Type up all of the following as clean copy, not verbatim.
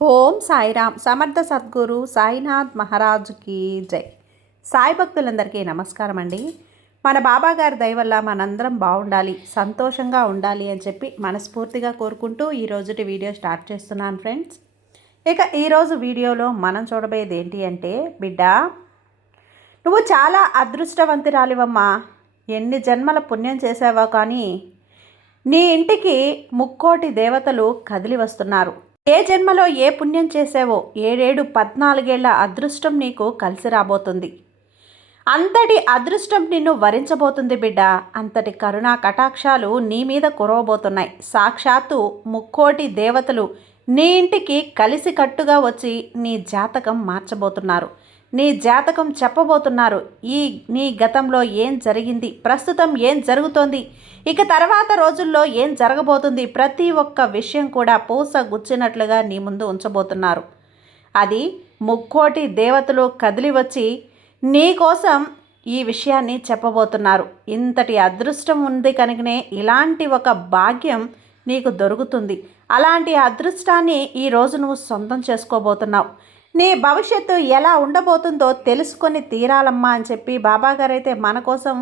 ఓం సాయిరామ్. సమర్థ సద్గురు సాయినాథ్ మహారాజుకి జై. సాయి భక్తులందరికీ నమస్కారం అండి. మన బాబా గారి దయ వల్ల మనందరం బాగుండాలి, సంతోషంగా ఉండాలి అని చెప్పి మనస్ఫూర్తిగా కోరుకుంటూ ఈరోజుటి వీడియో స్టార్ట్ చేస్తున్నాను ఫ్రెండ్స్. ఇక ఈరోజు వీడియోలో మనం చూడబోయేది ఏంటి అంటే, బిడ్డ నువ్వు చాలా అదృష్టవంతురాలివమ్మా. ఎన్ని జన్మల పుణ్యం చేసావో కానీ నీ ఇంటికి ముక్కోటి దేవతలు కదిలి వస్తున్నారు. ఏ జన్మలో ఏ పుణ్యం చేసావో 14 అదృష్టం నీకు కలిసి రాబోతుంది. అంతటి అదృష్టం నిన్ను వరించబోతుంది బిడ్డ. అంతటి కరుణా కటాక్షాలు నీ మీద కురవబోతున్నాయి. సాక్షాత్తు ముక్కోటి దేవతలు నీ ఇంటికి కలిసి కట్టుగా వచ్చి నీ జాతకం మార్చబోతున్నారు. నీ జాతకం చెప్పబోతున్నారు. నీ గతంలో ఏం జరిగింది, ప్రస్తుతం ఏం జరుగుతోంది, ఇక తర్వాత రోజుల్లో ఏం జరగబోతుంది, ప్రతి ఒక్క విషయం కూడా పూస గుచ్చినట్లుగా నీ ముందు ఉంచబోతున్నారు. అది ముక్కోటి దేవతలు కదిలి వచ్చి నీ కోసం ఈ విషయాన్ని చెప్పబోతున్నారు. ఇంతటి అదృష్టం ఉంది కనుకనే ఇలాంటి ఒక భాగ్యం నీకు దొరుకుతుంది. అలాంటి అదృష్టాన్ని ఈరోజు నువ్వు సొంతం చేసుకోబోతున్నావు. నీ భవిష్యత్తు ఎలా ఉండబోతుందో తెలుసుకొని తీరాలమ్మా అని చెప్పి బాబాగారు అయితే మన కోసం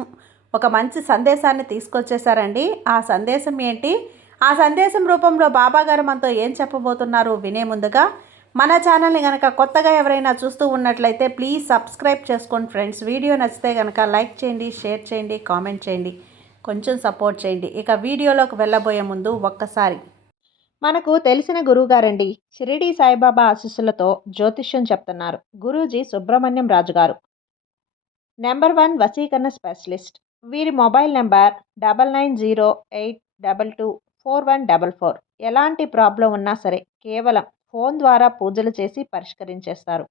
ఒక మంచి సందేశాన్ని తీసుకొచ్చేసారండి. ఆ సందేశం ఏంటి, ఆ సందేశం రూపంలో బాబాగారు మనతో ఏం చెప్పబోతున్నారు వినే ముందుగా మన ఛానల్ని కనుక కొత్తగా ఎవరైనా చూస్తూ ఉన్నట్లయితే ప్లీజ్ సబ్స్క్రైబ్ చేసుకోండి ఫ్రెండ్స్. వీడియో నచ్చితే కనుక లైక్ చేయండి, షేర్ చేయండి, కామెంట్ చేయండి, కొంచెం సపోర్ట్ చేయండి. ఇక వీడియోలోకి వెళ్ళబోయే ముందు ఒక్కసారి మనకు తెలిసిన గురువుగారండి, షిరిడి సాయిబాబా ఆశీస్సులతో జ్యోతిష్యం చెప్తున్నారు గురూజీ సుబ్రహ్మణ్యం రాజు గారు. నెంబర్ 1 వశీకరణ స్పెషలిస్ట్. వీరి మొబైల్ నెంబర్ 9908224144. ఎలాంటి ప్రాబ్లం ఉన్నా సరే కేవలం ఫోన్ ద్వారా పూజలు చేసి పరిష్కరించేస్తారు.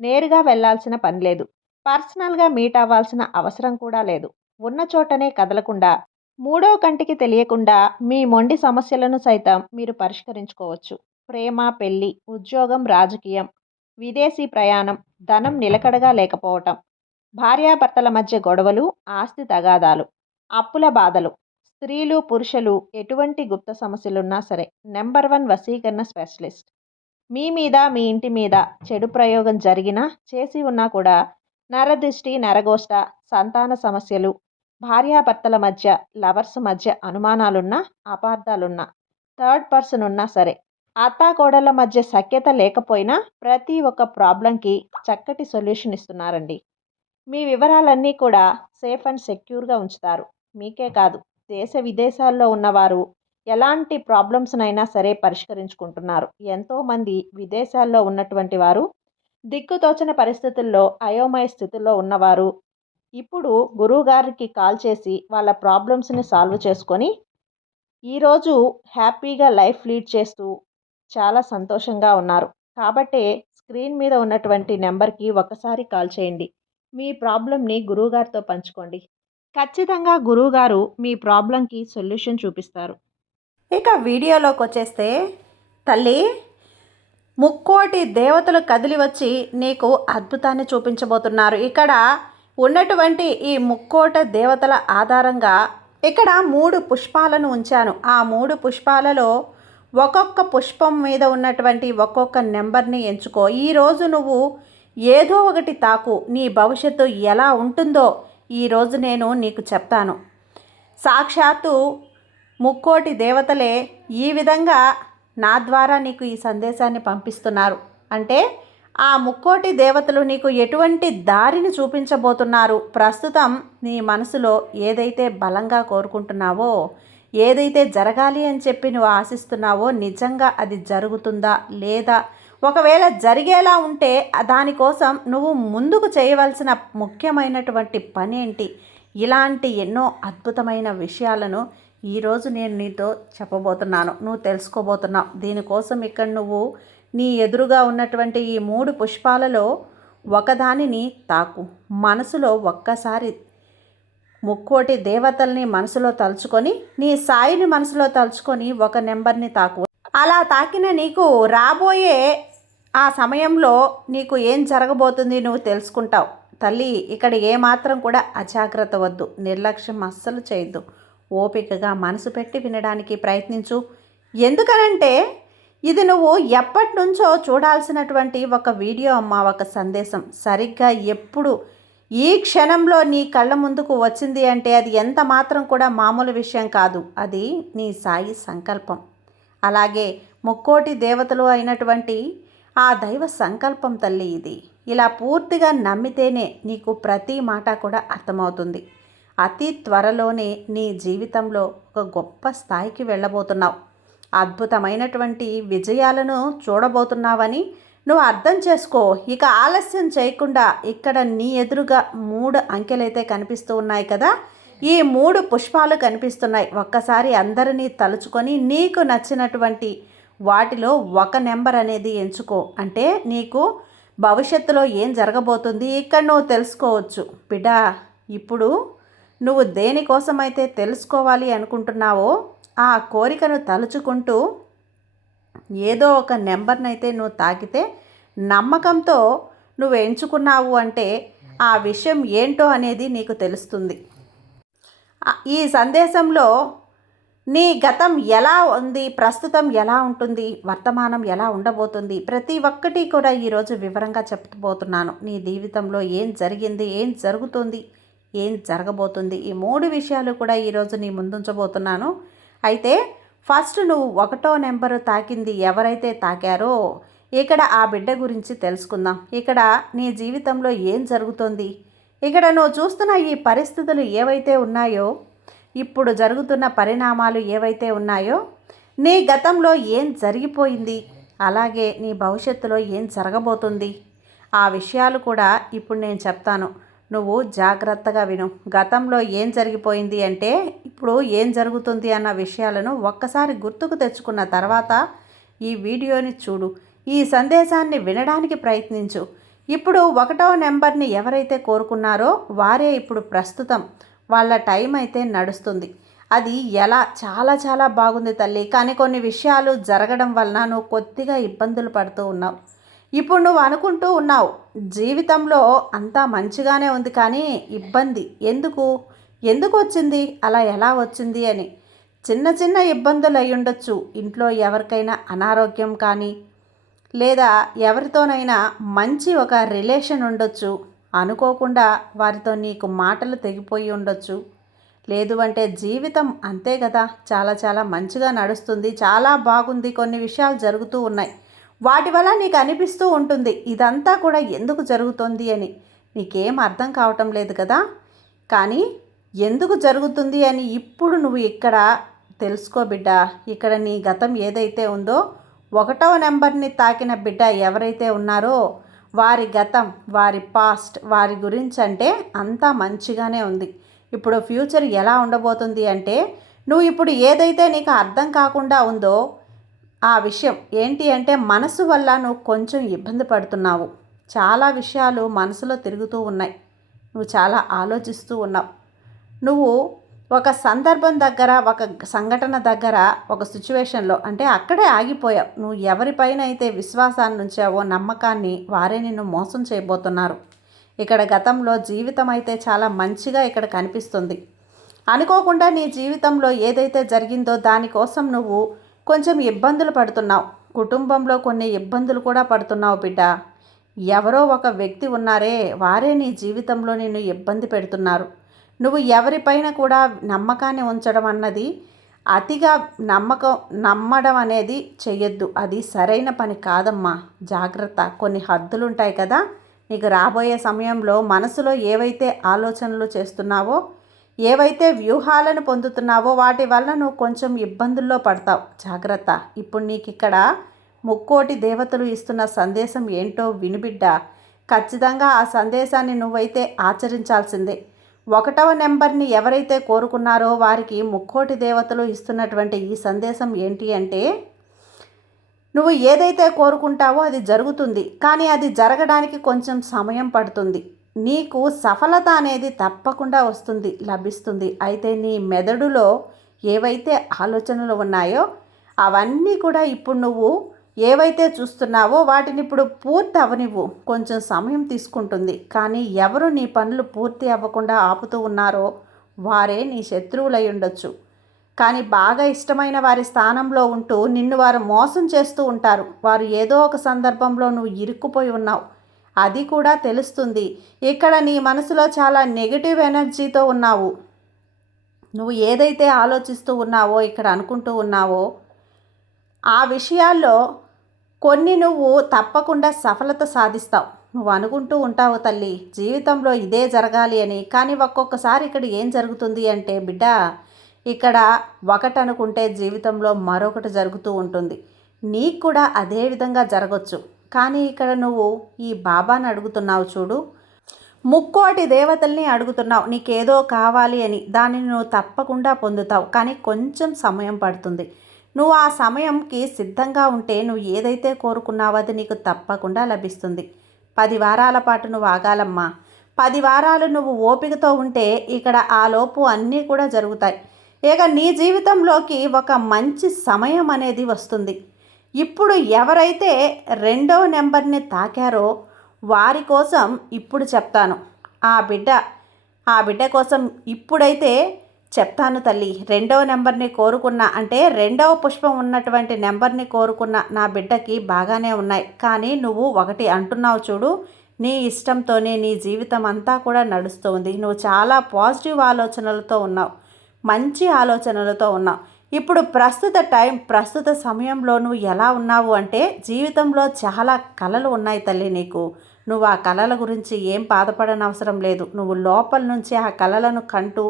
నేరుగా వెళ్లాల్సిన పని లేదు. పర్సనల్గా మీట్ అవ్వాల్సిన అవసరం కూడా లేదు. ఉన్న చోటనే కదలకుండా, మూడో కంటికి తెలియకుండా మీ మొండి సమస్యలను సైతం మీరు పరిష్కరించుకోవచ్చు. ప్రేమ, పెళ్లి, ఉద్యోగం, రాజకీయం, విదేశీ ప్రయాణం, ధనం నిలకడగా లేకపోవటం, భార్యాభర్తల మధ్య గొడవలు, ఆస్తి తగాదాలు, అప్పుల బాధలు, స్త్రీలు పురుషులు ఎటువంటి గుప్త సమస్యలున్నా సరే నెంబర్ 1 వశీకరణ స్పెషలిస్ట్. మీ మీద, మీ ఇంటి మీద చెడు ప్రయోగం జరిగినా, చేసి ఉన్నా కూడా నరదృష్టి, నరగోష్ట, సంతాన సమస్యలు, భార్యాభర్తల మధ్య, లవర్స్ మధ్య అనుమానాలున్నా, అపార్థాలున్నా, థర్డ్ పర్సన్ ఉన్నా సరే, అత్తాకోడళ్ళ మధ్య సఖ్యత లేకపోయినా ప్రతి ఒక్క ప్రాబ్లంకి చక్కటి సొల్యూషన్ ఇస్తున్నారండి. మీ వివరాలన్నీ కూడా సేఫ్ అండ్ సెక్యూర్గా ఉంచుతారు. మీకే కాదు, దేశ విదేశాల్లో ఉన్నవారు ఎలాంటి ప్రాబ్లమ్స్నైనా సరే పరిష్కరించుకుంటున్నారు. ఎంతోమంది విదేశాల్లో ఉన్నటువంటి వారు, దిక్కుతోచని పరిస్థితుల్లో అయోమయ స్థితిలో ఉన్నవారు ఇప్పుడు గురువుగారికి కాల్ చేసి వాళ్ళ ప్రాబ్లమ్స్ని సాల్వ్ చేసుకొని ఈరోజు హ్యాపీగా లైఫ్ లీడ్ చేస్తూ చాలా సంతోషంగా ఉన్నారు. కాబట్టే స్క్రీన్ మీద ఉన్నటువంటి నెంబర్కి ఒకసారి కాల్ చేయండి. మీ ప్రాబ్లంని గురువుగారితో పంచుకోండి. ఖచ్చితంగా గురువుగారు మీ ప్రాబ్లంకి సొల్యూషన్ చూపిస్తారు. ఇక వీడియోలోకి వచ్చేస్తే, తల్లి ముక్కోటి దేవతలు కదిలి వచ్చి నీకు అద్భుతాన్ని చూపించబోతున్నారు. ఇక్కడ ఉన్నటువంటి ఈ ముక్కోట దేవతల ఆధారంగా ఇక్కడ 3 పుష్పాలను ఉంచాను. ఆ 3 పుష్పాలలో ఒక్కొక్క పుష్పం మీద ఉన్నటువంటి ఒక్కొక్క నెంబర్ని ఎంచుకో. ఈరోజు నువ్వు ఏదో ఒకటి తాకు. నీ భవిష్యత్తు ఎలా ఉంటుందో ఈరోజు నేను నీకు చెప్తాను. సాక్షాత్తు ముక్కోటి దేవతలే ఈ విధంగా నా ద్వారా నీకు ఈ సందేశాన్ని పంపిస్తున్నారు. అంటే ఆ ముక్కోటి దేవతలు నీకు ఎటువంటి దారిని చూపించబోతున్నారు. ప్రస్తుతం నీ మనసులో ఏదైతే బలంగా కోరుకుంటున్నావో, ఏదైతే జరగాలి అని చెప్పి నువ్వు ఆశిస్తున్నావో నిజంగా అది జరుగుతుందా లేదా, ఒకవేళ జరిగేలా ఉంటే దానికోసం నువ్వు ముందుకు చేయవలసిన ముఖ్యమైనటువంటి పని ఏంటి, ఇలాంటి ఎన్నో అద్భుతమైన విషయాలను ఈరోజు నేను నీతో చెప్పబోతున్నాను, నువ్వు తెలుసుకోబోతున్నావు. దీనికోసం ఇక్కడ నువ్వు నీ ఎదురుగా ఉన్నటువంటి ఈ 3 పుష్పాలలో ఒకదానిని తాకు. మనసులో ఒక్కసారి ముక్కోటి దేవతల్ని మనసులో తలుచుకొని, నీ సాయిని మనసులో తలుచుకొని ఒక నెంబర్ని తాకు. అలా తాకిన నీకు రాబోయే ఆ సమయంలో నీకు ఏం జరగబోతుంది నువ్వు తెలుసుకుంటావు. తల్లి, ఇక్కడ ఏమాత్రం కూడా అజాగ్రత్త వద్దు, నిర్లక్ష్యం అస్సలు చేయొద్దు. ఓపికగా మనసు పెట్టి వినడానికి ప్రయత్నించు. ఎందుకనంటే ఇది నువ్వు ఎప్పటి నుంచో చూడాల్సినటువంటి ఒక వీడియో అమ్మ, ఒక సందేశం. సరిగ్గా ఎప్పుడు ఈ క్షణంలో నీ కళ్ళ ముందుకు వచ్చింది అంటే అది ఎంత మాత్రం కూడా మామూలు విషయం కాదు. అది నీ సాయి సంకల్పం. అలాగే ముక్కోటి దేవతలు అయినటువంటి ఆ దైవ సంకల్పం తల్లి ఇది. ఇలా పూర్తిగా నమ్మితేనే నీకు ప్రతి మాట కూడా అర్థమవుతుంది. అతి త్వరలోనే నీ జీవితంలో ఒక గొప్ప స్థాయికి వెళ్ళబోతున్నావు. అద్భుతమైనటువంటి విజయాలను చూడబోతున్నావని నువ్వు అర్థం చేసుకో. ఇక ఆలస్యం చేయకుండా ఇక్కడ నీ ఎదురుగా 3 అంకెలైతే కనిపిస్తూ ఉన్నాయి కదా, ఈ 3 పుష్పాలు కనిపిస్తున్నాయి. ఒక్కసారి అందరినీ తలుచుకొని నీకు నచ్చినటువంటి వాటిలో ఒక నెంబర్ అనేది ఎంచుకో. అంటే నీకు భవిష్యత్తులో ఏం జరగబోతుంది ఇక్కడ నువ్వు తెలుసుకోవచ్చు. బిడ్డా, ఇప్పుడు నువ్వు దేనికోసమైతే తెలుసుకోవాలి అనుకుంటున్నావో ఆ కోరికను తలుచుకుంటూ ఏదో ఒక నెంబర్నైతే నువ్వు తాకితే నమ్మకంతో నువ్వు ఎంచుకున్నావు అంటే ఆ విషయం ఏంటో అనేది నీకు తెలుస్తుంది. ఈ సందేశంలో నీ గతం ఎలా ఉంది, ప్రస్తుతం ఎలా ఉంటుంది, వర్తమానం ఎలా ఉండబోతుంది, ప్రతి ఒక్కటి కూడా ఈరోజు వివరంగా చెప్పబోతున్నాను. నీ జీవితంలో ఏం జరిగింది, ఏం జరుగుతుంది, ఏం జరగబోతుంది, ఈ 3 విషయాలు కూడా ఈరోజు నీ ముందుంచబోతున్నాను. అయితే ఫస్ట్ నువ్వు 1వ నెంబరు తాకింది ఎవరైతే తాకారో ఇక్కడ ఆ బిడ్డ గురించి తెలుసుకుందాం. ఇక్కడ నీ జీవితంలో ఏం జరుగుతుంది, ఇక్కడ నువ్వు చూస్తున్న ఈ పరిస్థితులు ఏవైతే ఉన్నాయో, ఇప్పుడు జరుగుతున్న పరిణామాలు ఏవైతే ఉన్నాయో, నీ గతంలో ఏం జరిగిపోయింది, అలాగే నీ భవిష్యత్తులో ఏం జరగబోతుంది, ఆ విషయాలు కూడా ఇప్పుడు నేను చెప్తాను. నువ్వు జాగ్రత్తగా విను. గతంలో ఏం జరిగిపోయింది అంటే ఇప్పుడు ఏం జరుగుతుంది అన్న విషయాలను ఒక్కసారి గుర్తుకు తెచ్చుకున్న తర్వాత ఈ వీడియోని చూడు. ఈ సందేశాన్ని వినడానికి ప్రయత్నించు. ఇప్పుడు 1వ నెంబర్ని ఎవరైతే కోరుకున్నారో వారే ఇప్పుడు ప్రస్తుతం వాళ్ళ టైం అయితే నడుస్తుంది. అది ఎలా చాలా చాలా బాగుంది తల్లి. కానీ కొన్ని విషయాలు జరగడం వలన నువ్వు కొద్దిగా ఇబ్బందులు పడుతూ ఉన్నావు. ఇప్పుడు నువ్వు అనుకుంటూ ఉన్నావు జీవితంలో అంతా మంచిగానే ఉంది కానీ ఇబ్బంది ఎందుకు వచ్చింది, అలా ఎలా వచ్చింది అని. చిన్న చిన్న ఇబ్బందులు అయి ఉండొచ్చు. ఇంట్లో ఎవరికైనా అనారోగ్యం కానీ, లేదా ఎవరితోనైనా మంచి ఒక రిలేషన్ ఉండొచ్చు, అనుకోకుండా వారితో నీకు మాటలు తెగిపోయి ఉండొచ్చు. లేదు అంటే జీవితం అంతే కదా, చాలా చాలా మంచిగా నడుస్తుంది, చాలా బాగుంది, కొన్ని విషయాలు జరుగుతూ ఉన్నాయి, వాటి వల్ల నీకు అనిపిస్తూ ఉంటుంది ఇదంతా కూడా ఎందుకు జరుగుతుంది అని. నీకేం అర్థం కావటం లేదు కదా, కానీ ఎందుకు జరుగుతుంది అని ఇప్పుడు నువ్వు ఇక్కడ తెలుసుకో బిడ్డ. ఇక్కడ నీ గతం ఏదైతే ఉందో 1వ నెంబర్ని తాకిన బిడ్డ ఎవరైతే ఉన్నారో వారి గతం, వారి పాస్ట్, వారి గురించి అంటే అంతా మంచిగానే ఉంది. ఇప్పుడు ఫ్యూచర్ ఎలా ఉండబోతుంది అంటే నువ్వు ఇప్పుడు ఏదైతే నీకు అర్థం కాకుండా ఉందో ఆ విషయం ఏంటి అంటే మనసు వల్ల నువ్వు కొంచెం ఇబ్బంది పడుతున్నావు. చాలా విషయాలు మనసులో తిరుగుతూ ఉన్నాయి. నువ్వు చాలా ఆలోచిస్తూ ఉన్నావు. నువ్వు ఒక సందర్భం దగ్గర, ఒక సంఘటన దగ్గర, ఒక సిచ్యువేషన్లో అంటే అక్కడే ఆగిపోయావు. నువ్వు ఎవరిపైన అయితే విశ్వాసాన్ని ఉంచావో, నమ్మకాన్ని, వారే నిన్ను మోసం చేయబోతున్నారు. ఇక్కడ గతంలో జీవితం అయితే చాలా మంచిగా ఇక్కడ కనిపిస్తుంది. అనుకోకుండా నీ జీవితంలో ఏదైతే జరిగిందో దానికోసం నువ్వు కొంచెం ఇబ్బందులు పడుతున్నావు. కుటుంబంలో కొన్ని ఇబ్బందులు కూడా పడుతున్నావు బిడ్డ. ఎవరో ఒక వ్యక్తి ఉన్నారే, వారే నీ జీవితంలో నిన్ను ఇబ్బంది పెడుతున్నారు. నువ్వు ఎవరిపైన కూడా నమ్మకాన్ని ఉంచడం అన్నది, అతిగా నమ్మడం అనేది చెయ్యొద్దు. అది సరైన పని కాదమ్మా, జాగ్రత్త. కొన్ని హద్దులు ఉంటాయి కదా. నీకు రాబోయే సమయంలో మనసులో ఏవైతే ఆలోచనలు చేస్తున్నావో, ఏవైతే వ్యూహాలను పొందుతున్నావో వాటి వల్ల నువ్వు కొంచెం ఇబ్బందుల్లో పడతావు. జాగ్రత్త. ఇప్పుడు నీకు ఇక్కడ ముక్కోటి దేవతలు ఇస్తున్న సందేశం ఏంటో వినిబిడ్డ. ఖచ్చితంగా ఆ సందేశాన్ని నువ్వైతే ఆచరించాల్సిందే. 1వ నెంబర్ని ఎవరైతే కోరుకున్నారో వారికి ముక్కోటి దేవతలు ఇస్తున్నటువంటి ఈ సందేశం ఏంటి అంటే నువ్వు ఏదైతే కోరుకుంటావో అది జరుగుతుంది, కానీ అది జరగడానికి కొంచెం సమయం పడుతుంది. నీకు సఫలత అనేది తప్పకుండా వస్తుంది, లభిస్తుంది. అయితే నీ మెదడులో ఏవైతే ఆలోచనలు ఉన్నాయో అవన్నీ కూడా ఇప్పుడు నువ్వు ఏవైతే చూస్తున్నావో వాటిని ఇప్పుడు పూర్తి అవనివ్వు. కొంచెం సమయం తీసుకుంటుంది, కానీ ఎవరు నీ పనులు పూర్తి అవ్వకుండా ఆపుతూ ఉన్నారో వారే నీ శత్రువులై ఉండొచ్చు. కానీ బాగా ఇష్టమైన వారి స్థానంలో ఉంటూ నిన్ను వారు మోసం చేస్తూ ఉంటారు. వారు ఏదో ఒక సందర్భంలో నువ్వు ఇరుక్కుపోయి ఉన్నావు, అది కూడా తెలుస్తుంది. ఇక్కడ నీ మనసులో చాలా నెగిటివ్ ఎనర్జీతో ఉన్నావు. నువ్వు ఏదైతే ఆలోచిస్తూ ఉన్నావో, ఇక్కడ అనుకుంటూ ఉన్నావో, ఆ విషయాల్లో కొన్ని నువ్వు తప్పకుండా సఫలత సాధిస్తావు. నువ్వు అనుకుంటూ ఉంటావు తల్లి, జీవితంలో ఇదే జరగాలి అని. కానీ ఒక్కొక్కసారి ఇక్కడ ఏం జరుగుతుంది అంటే బిడ్డ, ఇక్కడ ఒకటి అనుకుంటే జీవితంలో మరొకటి జరుగుతూ ఉంటుంది. నీకు కూడా అదే విధంగా జరగచ్చు. కానీ ఇక్కడ నువ్వు ఈ బాబాని అడుగుతున్నావు చూడు, ముక్కోటి దేవతల్ని అడుగుతున్నావు, నీకేదో కావాలి అని. దానిని నువ్వు తప్పకుండా పొందుతావు. కానీ కొంచెం సమయం పడుతుంది. నువ్వు ఆ సమయంకి సిద్ధంగా ఉంటే నువ్వు ఏదైతే కోరుకున్నావో అది నీకు తప్పకుండా లభిస్తుంది. 10 వారాల పాటు నువ్వు ఆగాలమ్మా. 10 వారాలు నువ్వు ఓపికతో ఉంటే ఇక్కడ ఆలోపు అన్నీ కూడా జరుగుతాయి. ఇక నీ జీవితంలోకి ఒక మంచి సమయం అనేది వస్తుంది. ఇప్పుడు ఎవరైతే 2వ నెంబర్ని తాకారో వారి కోసం ఇప్పుడు చెప్తాను. ఆ బిడ్డ కోసం ఇప్పుడైతే చెప్తాను తల్లి. 2వ నెంబర్ని కోరుకున్న, అంటే 2వ పుష్పం ఉన్నటువంటి నెంబర్ని కోరుకున్న నా బిడ్డకి బాగానే ఉన్నాయి. కానీ నువ్వు ఒకటి అంటున్నావు చూడు, నీ ఇష్టంతోనే నీ జీవితం అంతా కూడా నడుస్తుంది. నువ్వు చాలా పాజిటివ్ ఆలోచనలతో ఉన్నావు, మంచి ఆలోచనలతో ఉన్నావు. ఇప్పుడు ప్రస్తుత సమయంలో నువ్వు ఎలా ఉన్నావు అంటే, జీవితంలో చాలా కలలు ఉన్నాయి తల్లి నీకు. నువ్వు ఆ కలల గురించి ఏం బాధపడనవసరం లేదు. నువ్వు లోపల నుంచి ఆ కలలను కంటూ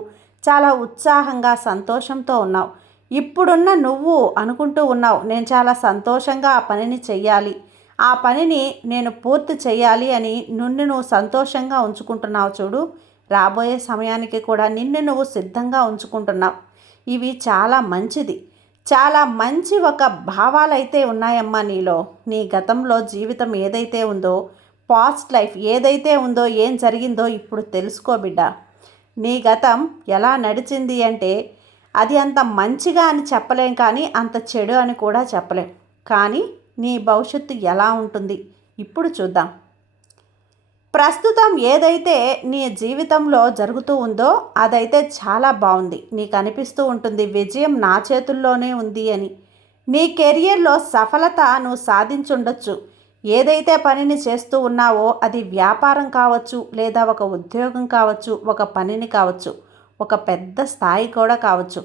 చాలా ఉత్సాహంగా సంతోషంతో ఉన్నావు. ఇప్పుడున్న నువ్వు అనుకుంటూ ఉన్నావు, నేను చాలా సంతోషంగా ఆ పనిని చెయ్యాలి, ఆ పనిని నేను పూర్తి చేయాలి అని నువ్వు సంతోషంగా ఉంచుకుంటున్నావు చూడు. రాబోయే సమయానికి కూడా నిన్ను నువ్వు సిద్ధంగా ఉంచుకుంటున్నావు. ఇవి చాలా మంచిది. చాలా మంచి ఒక భావాలైతే ఉన్నాయమ్మా నీలో. నీ గతంలో జీవితం ఏదైతే ఉందో, పాస్ట్ లైఫ్ ఏదైతే ఉందో, ఏం జరిగిందో ఇప్పుడు తెలుసుకో బిడ్డ. నీ గతం ఎలా నడిచింది అంటే అది అంత మంచిగా అని చెప్పలేం, కానీ అంత చెడు అని కూడా చెప్పలేం. కానీ నీ భవిష్యత్తు ఎలా ఉంటుంది ఇప్పుడు చూద్దాం. ప్రస్తుతం ఏదైతే నీ జీవితంలో జరుగుతూ ఉందో అదైతే చాలా బాగుంది. నీకు అనిపిస్తూ ఉంటుంది విజయం నా చేతుల్లోనే ఉంది అని. నీ కెరియర్లో సఫలత నువ్వు సాధించుండొచ్చు. ఏదైతే పనిని చేస్తూ ఉన్నావో అది వ్యాపారం కావచ్చు, లేదా ఒక ఉద్యోగం కావచ్చు, ఒక పనిని కావచ్చు, ఒక పెద్ద స్థాయి కూడా కావచ్చు.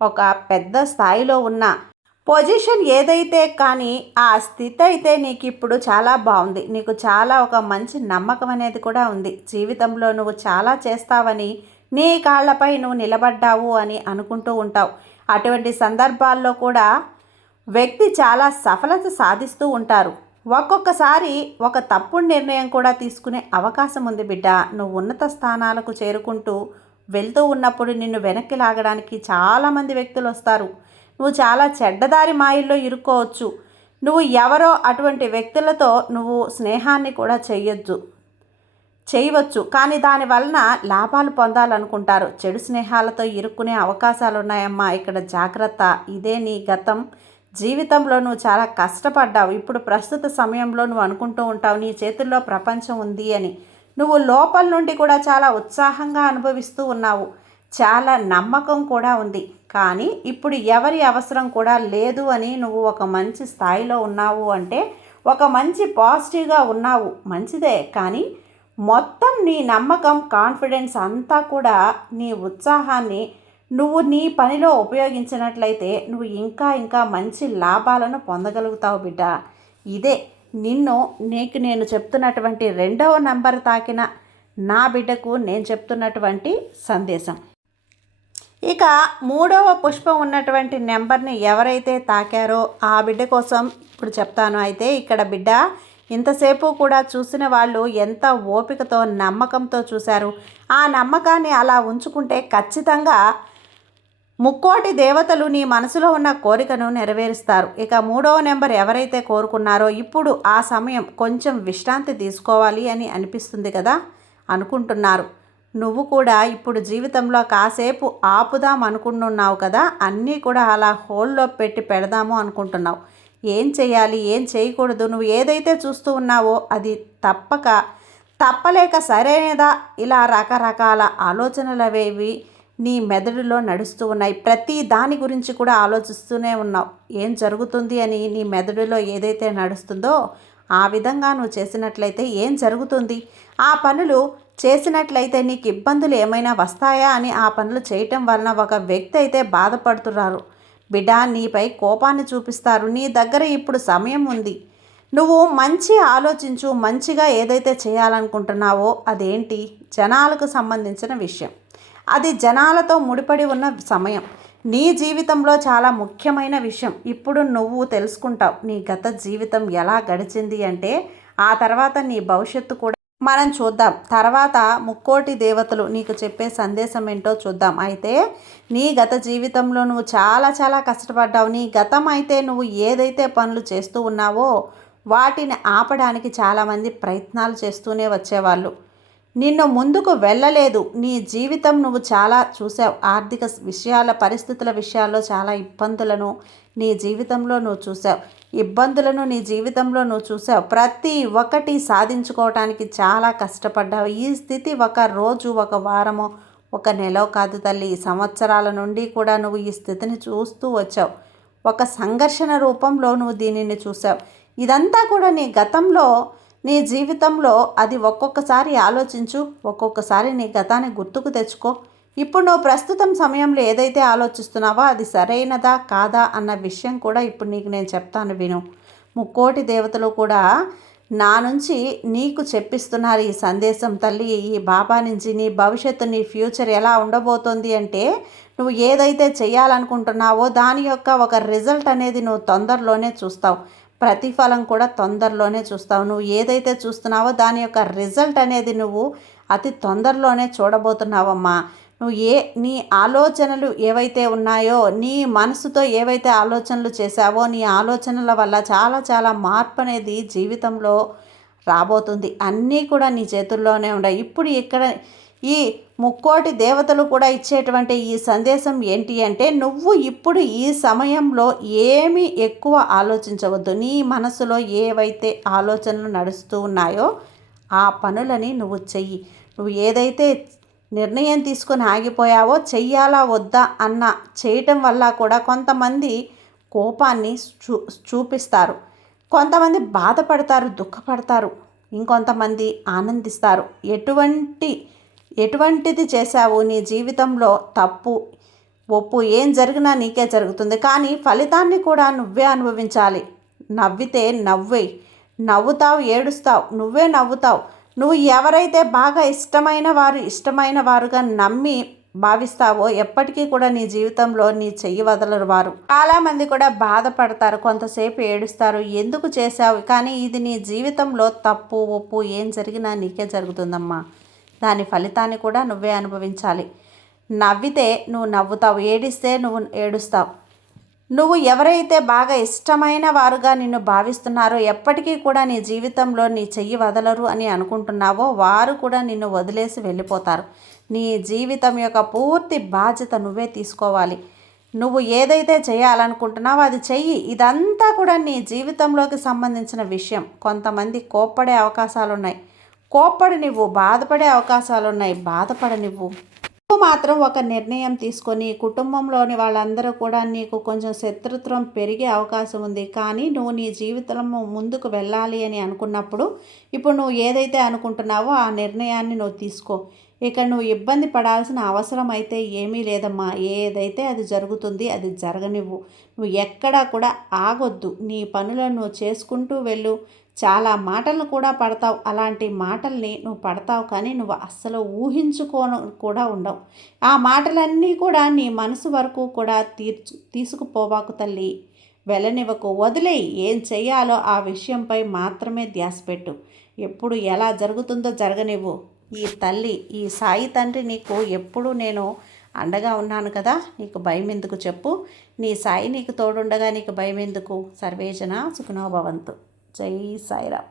ఒక పెద్ద స్థాయిలో ఉన్న పొజిషన్ ఏదైతే, కానీ ఆ స్థితి అయితే నీకు ఇప్పుడు చాలా బాగుంది. నీకు చాలా ఒక మంచి నమ్మకం అనేది కూడా ఉంది. జీవితంలో నువ్వు చాలా చేస్తావని, నీ కాళ్ళపై నువ్వు నిలబడ్డావు అని అనుకుంటూ ఉంటావు. అటువంటి సందర్భాల్లో కూడా వ్యక్తి చాలా సఫలత సాధిస్తూ ఉంటారు. ఒక్కొక్కసారి ఒక తప్పుడు నిర్ణయం కూడా తీసుకునే అవకాశం ఉంది బిడ్డ. నువ్వు ఉన్నత స్థానాలకు చేరుకుంటూ వెళ్తూ ఉన్నప్పుడు నిన్ను వెనక్కి లాగడానికి చాలామంది వ్యక్తులు వస్తారు. నువ్వు చాలా చెడ్డదారి మాయల్లో ఇరుక్కోవచ్చు. నువ్వు ఎవరో అటువంటి వ్యక్తులతో నువ్వు స్నేహాన్ని కూడా చేయవచ్చు, కానీ దాని వలన లాభాలు పొందాలనుకుంటారు. చెడు స్నేహాలతో ఇరుక్కునే అవకాశాలు ఉన్నాయమ్మా. ఇక్కడ జాగ్రత్త. ఇదే నీ గతం. జీవితంలో నువ్వు చాలా కష్టపడ్డావు. ఇప్పుడు ప్రస్తుత సమయంలో నువ్వు అనుకుంటూ ఉంటావు నీ చేతుల్లో ప్రపంచం ఉంది అని. నువ్వు లోపల నుండి కూడా చాలా ఉత్సాహంగా అనుభవిస్తూ ఉన్నావు. చాలా నమ్మకం కూడా ఉంది. కానీ ఇప్పుడు ఎవరి అవసరం కూడా లేదు అని నువ్వు ఒక మంచి స్థాయిలో ఉన్నావు అంటే, ఒక మంచి పాజిటివ్గా ఉన్నావు, మంచిదే. కానీ మొత్తం నీ నమ్మకం, కాన్ఫిడెన్స్ అంతా కూడా నీ ఉత్సాహాన్ని నువ్వు నీ పనిలో ఉపయోగించినట్లయితే నువ్వు ఇంకా ఇంకా మంచి లాభాలను పొందగలుగుతావు బిడ్డ. ఇదే నీకు నేను చెప్తున్నటువంటి 2వ నంబర్ తాకిన నా బిడ్డకు నేను చెప్తున్నటువంటి సందేశం. ఇక 3వ పుష్పం ఉన్నటువంటి నెంబర్ని ఎవరైతే తాకారో ఆ బిడ్డ కోసం ఇప్పుడు చెప్తాను. అయితే ఇక్కడ బిడ్డ, ఇంతసేపు కూడా చూసిన వాళ్ళు ఎంత ఓపికతో నమ్మకంతో చూశారు. ఆ నమ్మకాన్ని అలా ఉంచుకుంటే ఖచ్చితంగా ముక్కోటి దేవతలు నీ మనసులో ఉన్న కోరికను నెరవేరుస్తారు. ఇక 3వ నెంబర్ ఎవరైతే కోరుకున్నారో ఇప్పుడు ఆ సమయం కొంచెం విశ్రాంతి తీసుకోవాలి అని అనిపిస్తుంది కదా, అనుకుంటున్నారు. నువ్వు కూడా ఇప్పుడు జీవితంలో కాసేపు ఆపుదాం అనుకుంటున్నావు కదా, అన్నీ కూడా అలా హోల్డ్లో పెడదాము అనుకుంటున్నావు. ఏం చేయాలి, ఏం చేయకూడదు, నువ్వు ఏదైతే చూస్తూ ఉన్నావో అది తప్పలేక సరైనదా, ఇలా రకరకాల ఆలోచనలు అవేవి నీ మెదడులో నడుస్తూ ఉన్నాయి. ప్రతి దాని గురించి కూడా ఆలోచిస్తూనే ఉన్నావు. ఏం జరుగుతుంది అని నీ మెదడులో ఏదైతే నడుస్తుందో ఆ విధంగా నువ్వు చేసినట్లయితే ఏం జరుగుతుంది? ఆ పనులు చేసినట్లయితే నీకు ఇబ్బందులు ఏమైనా వస్తాయా అని ఆ పనులు చేయటం వలన ఒక వ్యక్తి అయితే బాధపడుతున్నారు. బిడ్డ, నీపై కోపాన్ని చూపిస్తారు. నీ దగ్గర ఇప్పుడు సమయం ఉంది. నువ్వు మంచి ఆలోచించు. మంచిగా ఏదైతే చేయాలనుకుంటున్నావో అదేంటి? జనాలకు సంబంధించిన విషయం. అది జనాలతో ముడిపడి ఉన్న సమయం. నీ జీవితంలో చాలా ముఖ్యమైన విషయం. ఇప్పుడు నువ్వు తెలుసుకుంటావు నీ గత జీవితం ఎలా గడిచింది అంటే ఆ తర్వాత నీ భవిష్యత్తు కూడా మనం చూద్దాం. తర్వాత ముక్కోటి దేవతలు నీకు చెప్పే సందేశం ఏంటో చూద్దాం. అయితే నీ గత జీవితంలో నువ్వు చాలా చాలా కష్టపడ్డావు. నీ గతం అయితే నువ్వు ఏదైతే పనులు చేస్తూ ఉన్నావో వాటిని ఆపడానికి చాలామంది ప్రయత్నాలు చేస్తూనే వచ్చేవాళ్ళు. నిన్ను ముందుకు వెళ్ళలేదు. నీ జీవితం నువ్వు చాలా చూసావు. ఆర్థిక విషయాల పరిస్థితుల విషయాల్లో చాలా ఇబ్బందులను నీ జీవితంలో నువ్వు చూసావు. ఇబ్బందులను నీ జీవితంలో నువ్వు చూసావు. ప్రతి ఒక్కటి సాధించుకోవటానికి చాలా కష్టపడ్డావు. ఈ స్థితి ఒక రోజు, ఒక వారమో, ఒక నెల కాదు తల్లి, సంవత్సరాల నుండి కూడా నువ్వు ఈ స్థితిని చూస్తూ వచ్చావు. ఒక సంఘర్షణ రూపంలో నువ్వు దీనిని చూసావు. ఇదంతా కూడా నీ గతంలో, నీ జీవితంలో. అది ఒక్కొక్కసారి ఆలోచించు. ఒక్కొక్కసారి నీ గతాన్ని గుర్తుకు తెచ్చుకో. ఇప్పుడు నువ్వు ప్రస్తుతం సమయంలో ఏదైతే ఆలోచిస్తున్నావో అది సరైనదా కాదా అన్న విషయం కూడా ఇప్పుడు నీకు నేను చెప్తాను విను. ముక్కోటి దేవతలు కూడా నా నుంచి నీకు చెప్పిస్తున్నారు ఈ సందేశం తల్లి. ఈ బాబా నుంచి నీ భవిష్యత్తు, నీ ఫ్యూచర్ ఎలా ఉండబోతోంది అంటే నువ్వు ఏదైతే చేయాలనుకుంటున్నావో దాని యొక్క ఒక రిజల్ట్ అనేది నువ్వు తొందరలోనే చూస్తావు. ప్రతిఫలం కూడా తొందరలోనే చూస్తావు. నువ్వు ఏదైతే చూస్తున్నావో దాని యొక్క రిజల్ట్ అనేది నువ్వు అతి తొందరలోనే చూడబోతున్నావమ్మా. నువ్వు నీ ఆలోచనలు ఏవైతే ఉన్నాయో, నీ మనసుతో ఏవైతే ఆలోచనలు చేశావో, నీ ఆలోచనల వల్ల చాలా చాలా మార్పు అనేది జీవితంలో రాబోతుంది. అన్నీ కూడా నీ చేతుల్లోనే ఉన్నాయి. ఇప్పుడు ఇక్కడ ఈ ముక్కోటి దేవతలు కూడా ఇచ్చేటువంటి ఈ సందేశం ఏంటి అంటే నువ్వు ఇప్పుడు ఈ సమయంలో ఏమీ ఎక్కువ ఆలోచించవద్దు. నీ మనసులో ఏవైతే ఆలోచనలు నడుస్తూ ఉన్నాయో ఆ పనులని నువ్వు చెయ్యి. నువ్వు ఏదైతే నిర్ణయం తీసుకొని ఆగిపోయావో చెయ్యాలా వద్దా అన్న చేయటం వల్ల కూడా కొంతమంది కోపాన్ని చూపిస్తారు, కొంతమంది బాధపడతారు, దుఃఖపడతారు, ఇంకొంతమంది ఆనందిస్తారు. ఎటువంటిది చేశావు నీ జీవితంలో, తప్పు ఒప్పు ఏం జరిగినా నీకే జరుగుతుంది. కానీ ఫలితాన్ని కూడా నువ్వే అనుభవించాలి. నవ్వితే నవ్వుతావు, ఏడుస్తావు, నువ్వే నవ్వుతావు. నువ్వు ఎవరైతే బాగా ఇష్టమైన వారుగా నమ్మి భావిస్తావో ఎప్పటికీ కూడా నీ జీవితంలో నీ చెయ్యి వదలరు వారు. చాలామంది కూడా బాధపడతారు, కొంతసేపు ఏడుస్తారు, ఎందుకు చేశావు, కానీ ఇది నీ జీవితంలో తప్పు ఒప్పు ఏం జరిగినా నీకే జరుగుతుందమ్మా. దాని ఫలితాన్ని కూడా నువ్వే అనుభవించాలి. నవ్వితే నువ్వు నవ్వుతావు, ఏడిస్తే నువ్వు ఏడుస్తావు. నువ్వు ఎవరైతే బాగా ఇష్టమైన వారుగా నిన్ను భావిస్తున్నారో ఎప్పటికీ కూడా నీ జీవితంలో నీ చెయ్యి వదలరు అని అనుకుంటున్నావో వారు కూడా నిన్ను వదిలేసి వెళ్ళిపోతారు. నీ జీవితం యొక్క పూర్తి బాధ్యత నువ్వే తీసుకోవాలి. నువ్వు ఏదైతే చేయాలనుకుంటున్నావో అది చెయ్యి. ఇదంతా కూడా నీ జీవితంలోకి సంబంధించిన విషయం. కొంతమంది కోప్పడే అవకాశాలున్నాయి, కోప్పడనివ్వు. బాధపడే అవకాశాలున్నాయి, బాధపడనివ్వు. నువ్వు మాత్రం ఒక నిర్ణయం తీసుకొని కుటుంబంలోని వాళ్ళందరూ కూడా నీకు కొంచెం శత్రుత్వం పెరిగే అవకాశం ఉంది. కానీ నువ్వు నీ జీవితంలో ముందుకు వెళ్ళాలి అని అనుకున్నప్పుడు ఇప్పుడు నువ్వు ఏదైతే అనుకుంటున్నావో ఆ నిర్ణయాన్ని నువ్వు తీసుకో. ఇక నువ్వు ఇబ్బంది పడాల్సిన అవసరం అయితే ఏమీ లేదమ్మా. ఏదైతే అది జరుగుతుంది, అది జరగనివ్వు. నువ్వు ఎక్కడా కూడా ఆగొద్దు. నీ పనులను నువ్వు చేసుకుంటూ వెళ్ళు. చాలా మాటలను కూడా పడతావు. అలాంటి మాటల్ని నువ్వు పడతావు, కానీ నువ్వు అస్సలు ఊహించుకోను కూడా ఉండవు. ఆ మాటలన్నీ కూడా నీ మనసు వరకు కూడా తీసుకుపోవాకు తల్లి. వెళ్ళనివ్వకు, వదిలేయి. ఏం చెయ్యాలో ఆ విషయంపై మాత్రమే ధ్యాస పెట్టు. ఎప్పుడు ఎలా జరుగుతుందో జరగనివ్వు. ఈ తల్లి, ఈ సాయి తండ్రి నీకు ఎప్పుడు నేను అండగా ఉన్నాను కదా, నీకు భయం ఎందుకు చెప్పు. నీ సాయి నీకు తోడుండగా నీకు భయం ఎందుకు. సర్వేజన సుఖినో భవంతు. జై సాయిరామ్.